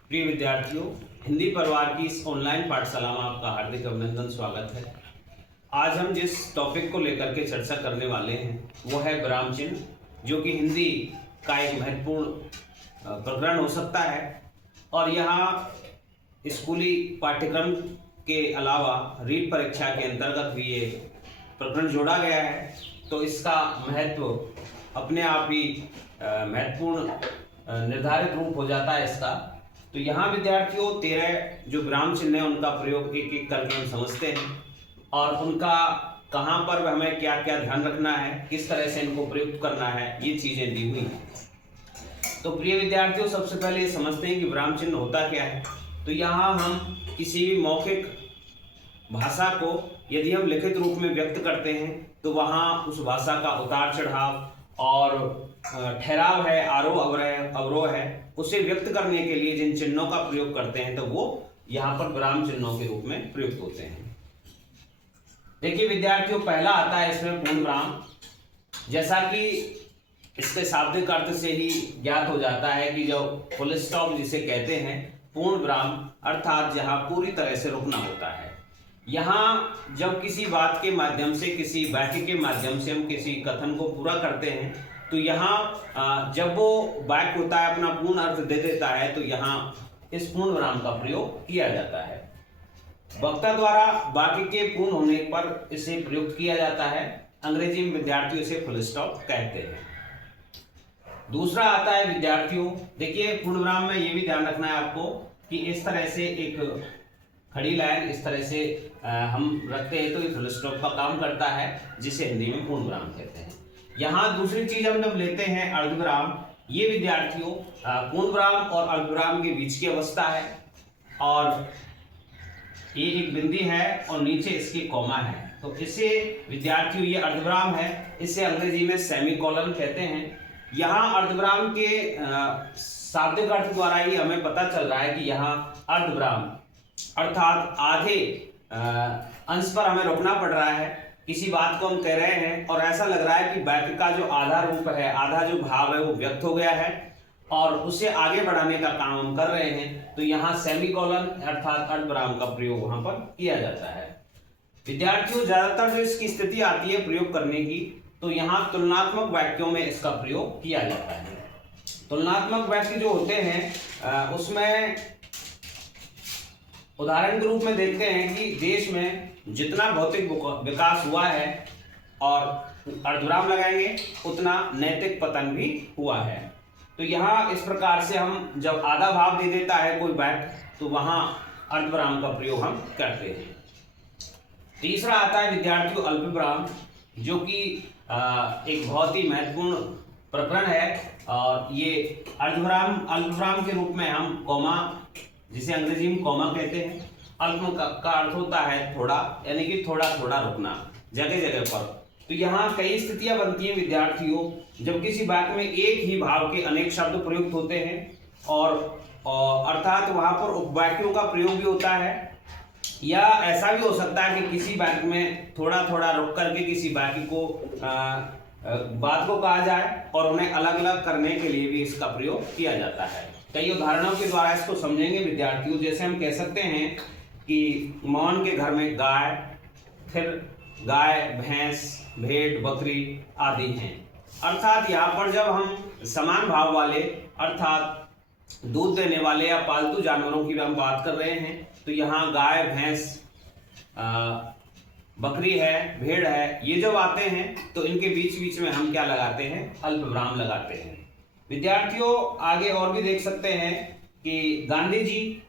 प्रिय विद्यार्थियों, हिंदी परिवार की इस ऑनलाइन पाठशाला में आपका हार्दिक अभिनंदन, स्वागत है। आज हम जिस टॉपिक को लेकर के चर्चा करने वाले हैं वो है विराम चिन्ह, जो कि हिंदी का एक महत्वपूर्ण प्रकरण हो सकता है। और यहाँ स्कूली पाठ्यक्रम के अलावा रीट परीक्षा के अंतर्गत भी ये प्रकरण जोड़ा गया है, तो इसका महत्व अपने आप ही महत्वपूर्ण निर्धारित रूप हो जाता है इसका। तो यहाँ विद्यार्थियों 13 जो विराम चिन्ह है उनका प्रयोग एक एक करके हम समझते हैं और उनका कहाँ पर हमें क्या क्या ध्यान रखना है, किस तरह से इनको प्रयुक्त करना है, ये चीजें दी हुई हैं। तो प्रिय विद्यार्थियों, सबसे पहले ये समझते हैं कि विराम चिन्ह होता क्या है। तो यहाँ हम किसी भी मौखिक भाषा को यदि हम लिखित रूप में व्यक्त करते हैं तो वहाँ उस भाषा का उतार चढ़ाव और ठहराव है, आरोह अवरोह है, उसे व्यक्त करने के लिए जिन चिन्हों का प्रयोग करते हैं तो वो यहाँ पर विराम चिन्हों के रूप में प्रयुक्त होते हैं। देखिए विद्यार्थियों, पहला आता है इसमें पूर्ण विराम। जैसा कि इसके शाब्दिक अर्थ से ही ज्ञात हो जाता है कि जो फुल स्टॉप जिसे कहते हैं, पूर्ण विराम अर्थात जहाँ पूरी तरह से रुकना होता है। यहाँ जब किसी बात के माध्यम से, किसी वाक्य के माध्यम से हम किसी कथन को पूरा करते हैं तो यहाँ जब वो वाक्य होता है अपना पूर्ण अर्थ दे देता है तो यहाँ इस पूर्ण विराम का प्रयोग किया जाता है। वक्ता द्वारा वाक्य के पूर्ण होने पर इसे प्रयुक्त किया जाता है। अंग्रेजी में विद्यार्थी इसे फुल स्टॉप कहते हैं। दूसरा आता है विद्यार्थियों, देखिए पूर्ण विराम में ये भी ध्यान रखना है आपको कि इस तरह से एक खड़ी लाइन इस तरह से हम रखते हैं तो ये फुल स्टॉप का काम करता है, जिसे हिंदी में पूर्ण विराम कहते हैं। यहाँ दूसरी चीज हम जब लेते हैं अर्धविराम, ये विद्यार्थियों पूर्ण विराम और अर्धविराम के बीच की अवस्था है और ये एक बिंदी है और नीचे इसकी कॉमा है, तो इसे विद्यार्थियों ये अर्धविराम है, इसे अंग्रेजी में सेमीकोलन कहते हैं। यहाँ अर्धविराम के शाब्दिक अर्थ द्वारा ही हमें पता चल रहा है कि यहाँ अर्धविराम अर्थात आधे अंश पर हमें रुकना पड़ रहा है। किसी बात को हम कह रहे हैं और ऐसा लग रहा है कि वाक्य का जो आधा रूप है, आधा जो भाव है वो व्यक्त हो गया है और उसे आगे बढ़ाने का काम हम कर रहे हैं, तो यहाँ सेमीकोलन अर्थात अर्धविराम का प्रयोग वहां पर किया जाता है। विद्यार्थियों, ज्यादातर जो इसकी स्थिति आती है प्रयोग करने की, तो यहाँ तुलनात्मक वाक्यों में इसका प्रयोग किया जाता है। तुलनात्मक वाक्य जो होते हैं उसमें उदाहरण के रूप में देखते हैं कि देश में जितना भौतिक विकास हुआ है और अर्धविराम लगाएंगे उतना नैतिक पतन भी हुआ है। तो यहाँ इस प्रकार से हम जब आधा भाव दे देता है कोई वाक्य तो वहां अर्धविराम का प्रयोग हम करते हैं। तीसरा आता है विद्यार्थियों अल्पविराम, जो कि एक बहुत ही महत्वपूर्ण प्रकरण है और ये अर्धविराम अल्पविराम के रूप में हम कॉमा, जिसे अंग्रेजी में कॉमा कहते हैं। अल्प का अर्थ होता है थोड़ा, यानी कि थोड़ा थोड़ा रुकना जगह जगह पर। तो यहाँ कई स्थितियां बनती हैं विद्यार्थियों, जब किसी वाक्य में एक ही भाव के अनेक शब्द प्रयुक्त होते हैं और अर्थात वहां पर उपवाक्यों का प्रयोग भी होता है, या ऐसा भी हो सकता है कि किसी वाक्य में थोड़ा थोड़ा रुक करके किसी वाक्य को बात को कहा जाए और उन्हें अलग अलग करने के लिए भी इसका प्रयोग किया जाता है। कई उदाहरणों के द्वारा इसको समझेंगे विद्यार्थियों। जैसे हम कह सकते हैं कि मोहन के घर में गाय, फिर गाय, भैंस, भेड़, बकरी आदि हैं। अर्थात यहाँ पर जब हम समान भाव वाले अर्थात दूध देने वाले या पालतू जानवरों की हम बात कर रहे हैं, तो यहाँ गाय, भैंस, बकरी है, भेड़ है, ये जब आते हैं तो इनके बीच बीच में हम क्या लगाते हैं, अल्पविराम लगाते हैं। विद्यार्थियों, आगे और भी देख सकते हैं कि गांधी जी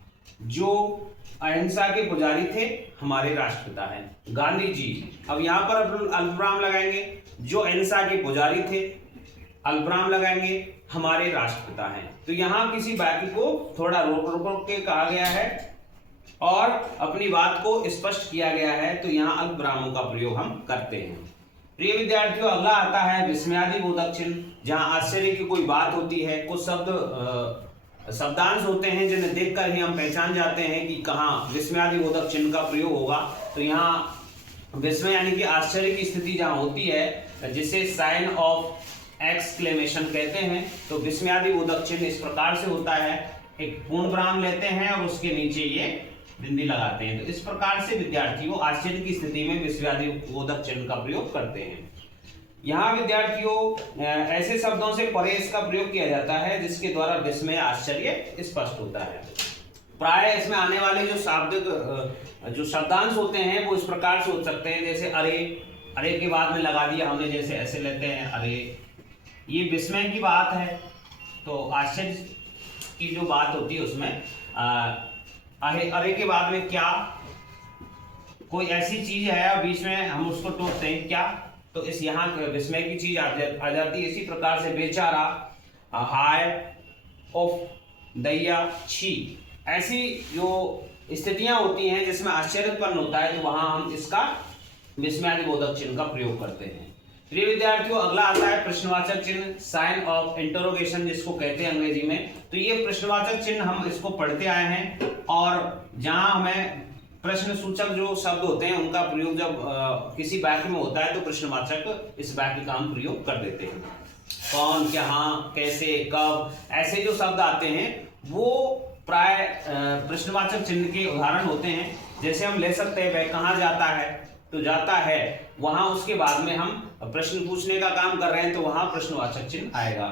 जो अहिंसा के पुजारी थे, हमारे राष्ट्रपिता हैं गांधी जी। अब यहाँ पर अल्पविराम लगाएंगे, जो अहिंसा के पुजारी थे, अल्पविराम लगाएंगे, हमारे राष्ट्रपिता हैं। तो यहाँ किसी वाक्य को थोड़ा रोक रोक के कहा गया है और अपनी बात को स्पष्ट किया गया है, तो यहाँ अल्पविरामों का प्रयोग हम करते हैं। प्रिय विद्यार्थियों, अगला आता है विस्मयादि बोधक चिन्ह, जहाँ आश्चर्य की कोई बात होती है, कुछ शब्दांश होते हैं जिन्हें देखकर ही हम पहचान जाते हैं कि कहाँ विस्मयादि बोधक चिन्ह का प्रयोग होगा। तो यहाँ विस्मय यानी कि आश्चर्य की स्थिति जहाँ होती है जिसे साइन ऑफ एक्सक्लेमेशन कहते हैं। तो विस्मयादिबोधक चिन्ह इस प्रकार से होता है, एक पूर्ण विराम लेते हैं और उसके नीचे ये बिंदी लगाते हैं। तो इस प्रकार से विद्यार्थियों आश्चर्य की स्थिति में विस्मयादिबोधक चिन्ह का प्रयोग करते हैं। यहाँ विद्यार्थियों ऐसे शब्दों से परे इसका प्रयोग किया जाता है जिसके द्वारा विस्मय आश्चर्य स्पष्ट होता है। प्राय इसमें आने वाले जो शब्दांश होते हैं वो इस प्रकार से हो सकते हैं, जैसे अरे, अरे के बाद में लगा दिया हमने, जैसे ऐसे लेते हैं अरे, ये विस्मय की बात है। तो आश्चर्य की जो बात होती है उसमें अरे के बाद में क्या, कोई ऐसी चीज है और बीच में हम उसको टोकते हैं क्या, तो इस यहाँ विस्मय की चीज आ जाती है। इसी प्रकार से बेचारा, हाय, ऑफ, दैया, छी, ऐसी जो स्थितियां होती हैं जिसमें आश्चर्य उत्पन्न होता है तो वहां हम इसका विस्मयादिबोधक चिन्ह का प्रयोग करते हैं। प्रिय विद्यार्थियों, अगला आता है प्रश्नवाचक चिन्ह, साइन ऑफ इंटरोगेशन जिसको कहते हैं अंग्रेजी में। तो ये प्रश्नवाचक चिन्ह हम इसको पढ़ते आए हैं और जहां हमें प्रश्न सूचक जो शब्द होते हैं उनका प्रयोग जब किसी वाक्य में होता है तो प्रश्नवाचक इस वाक्य का हम प्रयोग कर देते हैं। कौन, कहाँ, कैसे, कब, ऐसे जो शब्द आते हैं वो प्राय प्रश्नवाचक चिन्ह के उदाहरण होते हैं। जैसे हम ले सकते हैं वह कहाँ जाता है, तो जाता है, वहां उसके बाद में हम प्रश्न पूछने का काम कर रहे हैं तो वहां प्रश्नवाचक चिन्ह आएगा।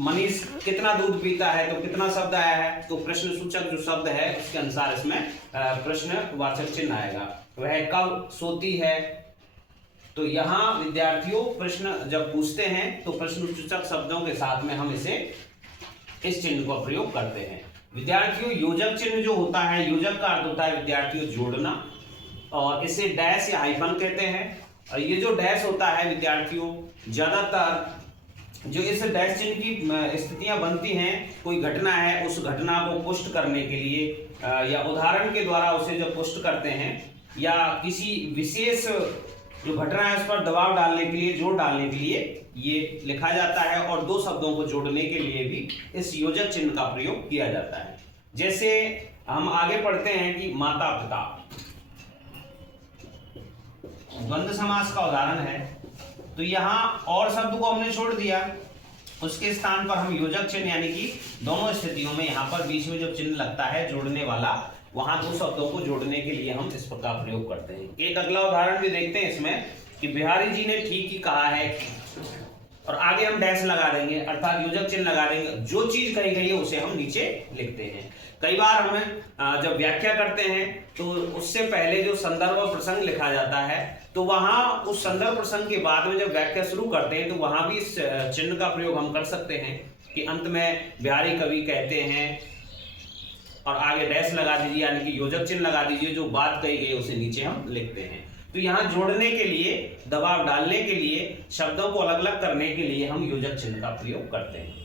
मनीष कितना दूध पीता है, तो कितना शब्द आया है तो प्रश्न सूचक जो शब्द है उसके अनुसार इसमें प्रश्नवाचक चिन्ह आएगा। वह कब सोती है, तो यहाँ विद्यार्थियों प्रश्न जब पूछते हैं तो प्रश्न सूचक शब्दों के साथ में हम इस चिन्ह का प्रयोग करते हैं। विद्यार्थियों योजक चिन्ह जो होता है, योजक का अर्थ होता है विद्यार्थियों जोड़ना, और इसे डैश या हाइफन कहते हैं। और ये जो डैश होता है विद्यार्थियों, ज्यादातर जो इस डैश चिन्ह की स्थितियां बनती हैं, कोई घटना है उस घटना को पुष्ट करने के लिए या उदाहरण के द्वारा उसे जब पुष्ट करते हैं, या किसी विशेष जो घटना है उस पर दबाव डालने के लिए, जोर डालने के लिए ये लिखा जाता है। और दो शब्दों को जोड़ने के लिए भी इस योजक चिन्ह का प्रयोग किया जाता है। जैसे हम आगे पढ़ते हैं कि माता पिता, द्वंद्व समास का उदाहरण है। तो यहाँ और शब्द को हमने छोड़ दिया, उसके स्थान पर हम योजक चिन्ह यानी कि दोनों स्थितियों में यहाँ पर बीच में जो चिन्ह लगता है जोड़ने वाला, वहां दो शब्दों को जोड़ने के लिए हम इस प्रकार प्रयोग करते हैं। एक अगला उदाहरण भी देखते हैं इसमें कि बिहारी जी ने ठीक ही कहा है, और आगे हम डैश लगा देंगे अर्थात योजक चिन्ह लगा देंगे। जो चीज कही गई है उसे हम नीचे लिखते हैं। कई बार हमें जब व्याख्या करते हैं तो उससे पहले जो संदर्भ और प्रसंग लिखा जाता है, तो वहां उस संदर्भ प्रसंग के बाद में जब व्याख्या शुरू करते हैं तो वहां भी इस चिन्ह का प्रयोग हम कर सकते हैं कि अंत में बिहारी कवि कहते हैं और आगे डैश लगा दीजिए यानी कि योजक चिन्ह लगा दीजिए, जो बात कही गई उसे नीचे हम लिखते हैं। तो यहाँ जोड़ने के लिए, दबाव डालने के लिए, शब्दों को अलग अलग करने के लिए हम योजक चिन्ह का प्रयोग करते हैं।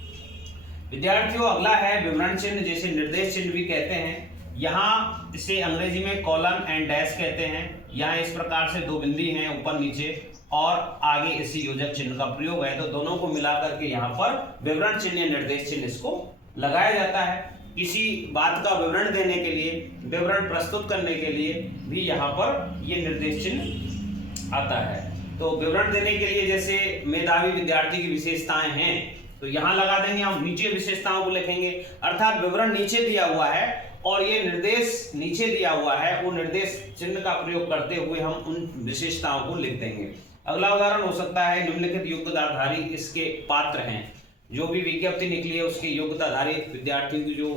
विद्यार्थियों अगला है विवरण चिन्ह, जैसे निर्देश चिन्ह भी कहते हैं। यहाँ इसे अंग्रेजी में कॉलन एंड डैश कहते हैं। यहाँ इस प्रकार से दो बिंदी हैं ऊपर नीचे और आगे इसी योजक चिन्ह का प्रयोग है, तो दोनों को मिलाकर के यहाँ पर विवरण चिन्ह या निर्देश चिन्ह इसको लगाया जाता है। किसी बात का विवरण देने के लिए, विवरण प्रस्तुत करने के लिए भी यहाँ पर ये निर्देश चिन्ह आता है। तो विवरण देने के लिए जैसे मेधावी विद्यार्थी की विशेषताएं हैं तो यहाँ लगा देंगे, हम नीचे विशेषताओं को लिखेंगे, अर्थात विवरण नीचे दिया हुआ है और ये निर्देश नीचे दिया हुआ है, वो निर्देश चिन्ह का प्रयोग करते हुए हम उन विशेषताओं को लिख देंगे। अगला उदाहरण हो सकता है निम्नलिखित योग्यताधारी इसके पात्र हैं। जो भी विज्ञप्ति निकली है उसके योग्यताधारी विद्यार्थियों की जो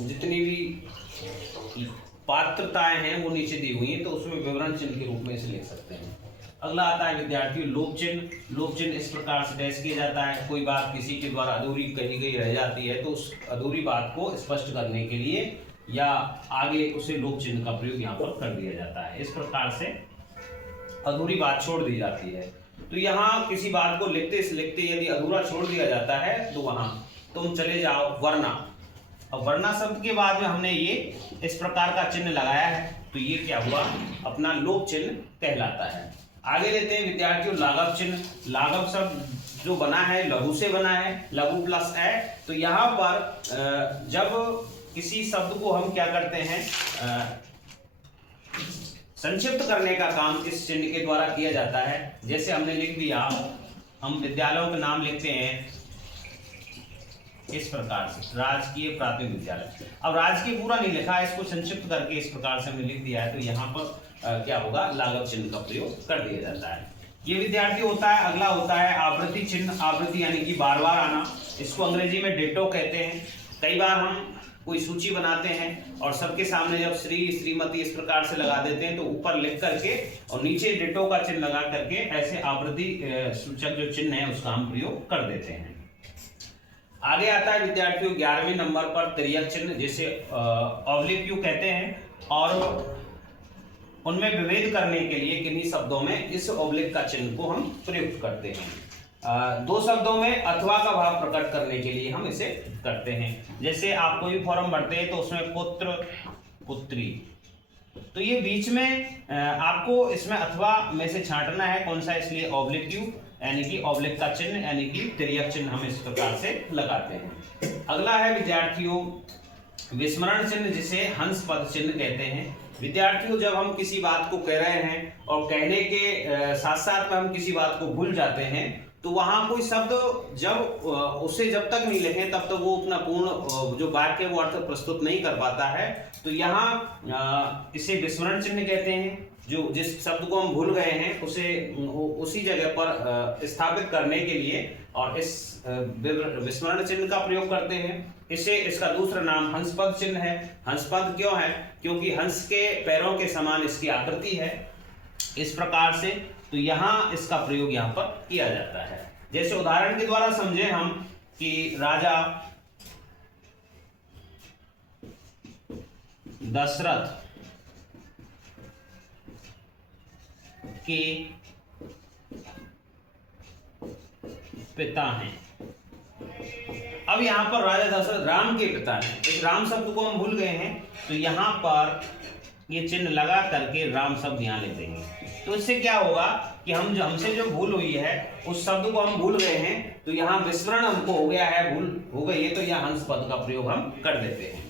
जितनी भी पात्रताएं हैं वो नीचे दी हुई हैं, तो उसमें विवरण चिन्ह के रूप में इसे लिख सकते हैं। अगला आता है विद्यार्थियों लोप चिन्ह। लोप चिन्ह इस प्रकार से डैश किया जाता है, कोई बात किसी के द्वारा अधूरी कही गई रह जाती है तो उस अधूरी बात को स्पष्ट करने के लिए या आगे उसे लोप चिन्ह का प्रयोग यहाँ पर कर दिया जाता है। इस प्रकार से अधूरी बात छोड़ दी जाती है। तो यहाँ किसी बात को लिखते लिखते यदि अधूरा छोड़ दिया जाता है तो वहां तुम चले जाओ वरना। अब वरना शब्द के बाद में हमने ये इस प्रकार का चिन्ह लगाया है, तो ये क्या हुआ, अपना लोप चिन्ह कहलाता है। आगे लेते हैं विद्यार्थियों लाघव चिन्ह। लाघव शब्द जो बना है लघु से बना है, लघु प्लस है। तो यहाँ पर जब किसी शब्द को हम क्या करते हैं, संक्षिप्त करने का काम इस चिन्ह के द्वारा किया जाता है। जैसे हमने लिख दिया, हम विद्यालयों के नाम लिखते हैं इस प्रकार से, राजकीय प्राथमिक विद्यालय। अब राजकीय पूरा नहीं लिखा, इसको संक्षिप्त करके इस प्रकार से हमने लिख दिया है, तो यहाँ पर क्या होगा, लाघव चिन्ह का प्रयोग कर दिया जाता है। ये विद्यार्थी होता है। अगला होता है आवृत्ति चिन्ह। आवृत्ति यानी कि बार बार आना, इसको अंग्रेजी में डिटो कहते हैं। कई बार हम कोई सूची बनाते हैं और सबके सामने जब श्री श्रीमती इस प्रकार से लगा देते हैं, तो ऊपर लिख करके और नीचे डिटो का चिन्ह लगा करके ऐसे आवृत्ति सूचक जो चिन्ह है उसका हम प्रयोग कर देते हैं। आगे आता है विद्यार्थियों 11वें नंबर पर तिर्यक चिन्ह, जिसे ऑब्लिक यू कहते हैं, और उनमें विभेद करने के लिए किन्हीं शब्दों में इस ऑब्लिक का चिन्ह को हम प्रयुक्त करते हैं। दो शब्दों में अथवा का भाव प्रकट करने के लिए हम इसे करते हैं। जैसे आप कोई फॉर्म भरते हैं तो उसमें पुत्र पुत्री, तो ये बीच में आपको इसमें अथवा में से छांटना है, कौन सा, इसलिए ऑब्लिक यू यानी कि ऑब्लिक का चिन्ह यानी कि तिर्यक चिन्ह हम इस प्रकार से लगाते हैं। अगला है विद्यार्थियों विस्मरण चिन्ह, जिसे हंस पद चिन्ह कहते हैं। विद्यार्थियों जब हम किसी बात को कह रहे हैं और कहने के साथ साथ में हम किसी बात को भूल जाते हैं, तो वहां कोई शब्द जब तक नहीं लिखें तब तक वो अपना पूर्ण जो वाक्य वो अर्थ प्रस्तुत नहीं कर पाता है। तो यहाँ इसे विस्मरण चिन्ह कहते हैं। जो जिस शब्द को हम भूल गए हैं उसे उसी जगह पर स्थापित करने के लिए और इस विस्मरण चिन्ह का प्रयोग करते हैं। इसका दूसरा नाम हंसपद चिन्ह है। हंसपद क्यों है? क्योंकि हंस के पैरों के समान इसकी आकृति है इस प्रकार से, तो यहाँ इसका प्रयोग यहाँ पर किया जाता है। जैसे उदाहरण के द्वारा समझे हम कि राजा दशरथ के पिता हैं। अब यहाँ पर राजा दशरथ राम के पिता हैं, इस राम शब्द को हम भूल गए हैं, तो यहाँ पर ये चिन्ह लगा करके राम शब्द यहाँ ले देंगे। तो इससे क्या होगा कि हमसे जो भूल हुई है उस शब्द को हम भूल गए हैं, तो यहाँ विस्मरण हमको हो गया है, भूल हो गई है, तो यहाँ हंस पद का प्रयोग हम कर देते हैं।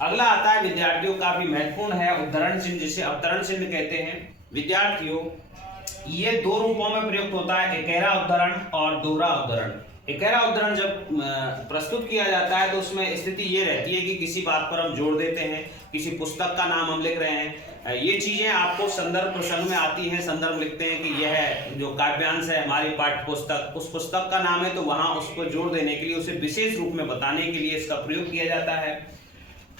अगला आता है विद्यार्थियों काफी महत्वपूर्ण है उद्धरण चिन्ह, जिसे अवतरण चिन्ह कहते हैं। विद्यार्थियों ये दो रूपों में प्रयुक्त होता है, एकेरा उद्धरण और दोहरा उद्धरण। एकेरा उद्धरण जब प्रस्तुत किया जाता है तो उसमें स्थिति ये रहती है कि किसी बात पर हम जोड़ देते हैं, किसी पुस्तक का नाम हम लिख रहे हैं, ये चीजें आपको संदर्भ प्रसंग में आती हैं। संदर्भ लिखते हैं कि यह जो काव्यांश है हमारी पाठ्य पुस्तक, उस पुस्तक का नाम है, तो वहां उसको जोड़ देने के लिए, उसे विशेष रूप में बताने के लिए इसका प्रयोग किया जाता है।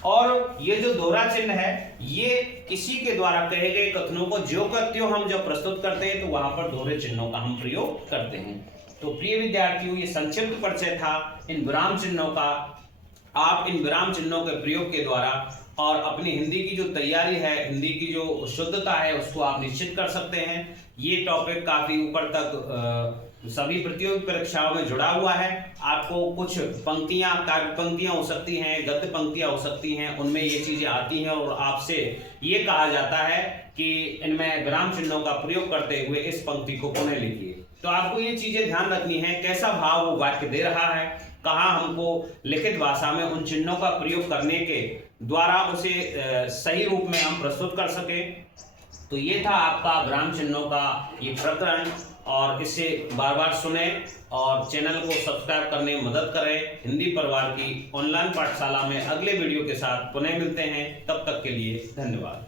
और ये जो दोहरा चिन्ह है ये किसी के द्वारा कहे गए कथनों को ज्यों का त्यों हम जब प्रस्तुत करते हैं तो वहां पर दोहरे चिन्हों का हम प्रयोग करते हैं। तो प्रिय विद्यार्थियों ये संक्षिप्त परिचय था इन विराम चिन्हों का। आप इन विराम चिन्हों के प्रयोग के द्वारा और अपनी हिंदी की जो तैयारी है, हिंदी की जो शुद्धता है उसको आप निश्चित कर सकते हैं। ये टॉपिक काफी ऊपर तक सभी प्रतियोगी परीक्षाओं में जुड़ा हुआ है। आपको कुछ पंक्तियां, काव्य पंक्तियां हो सकती हैं, गद्य पंक्तियां हो सकती हैं, उनमें ये चीजें आती हैं और आपसे ये कहा जाता है कि इनमें विराम चिन्हों का प्रयोग करते हुए इस पंक्ति को पुनः लिखिए। तो आपको ये चीजें ध्यान रखनी है, कैसा भाव वो वाक्य दे रहा है, कहाँ हमको लिखित भाषा में उन चिन्हों का प्रयोग करने के द्वारा उसे सही रूप में हम प्रस्तुत कर सके। तो ये था आपका विराम चिन्हों का ये प्रकरण, और इसे बार बार सुने और चैनल को सब्सक्राइब करने में मदद करें। हिंदी परिवार की ऑनलाइन पाठशाला में अगले वीडियो के साथ पुनः मिलते हैं, तब तक के लिए धन्यवाद।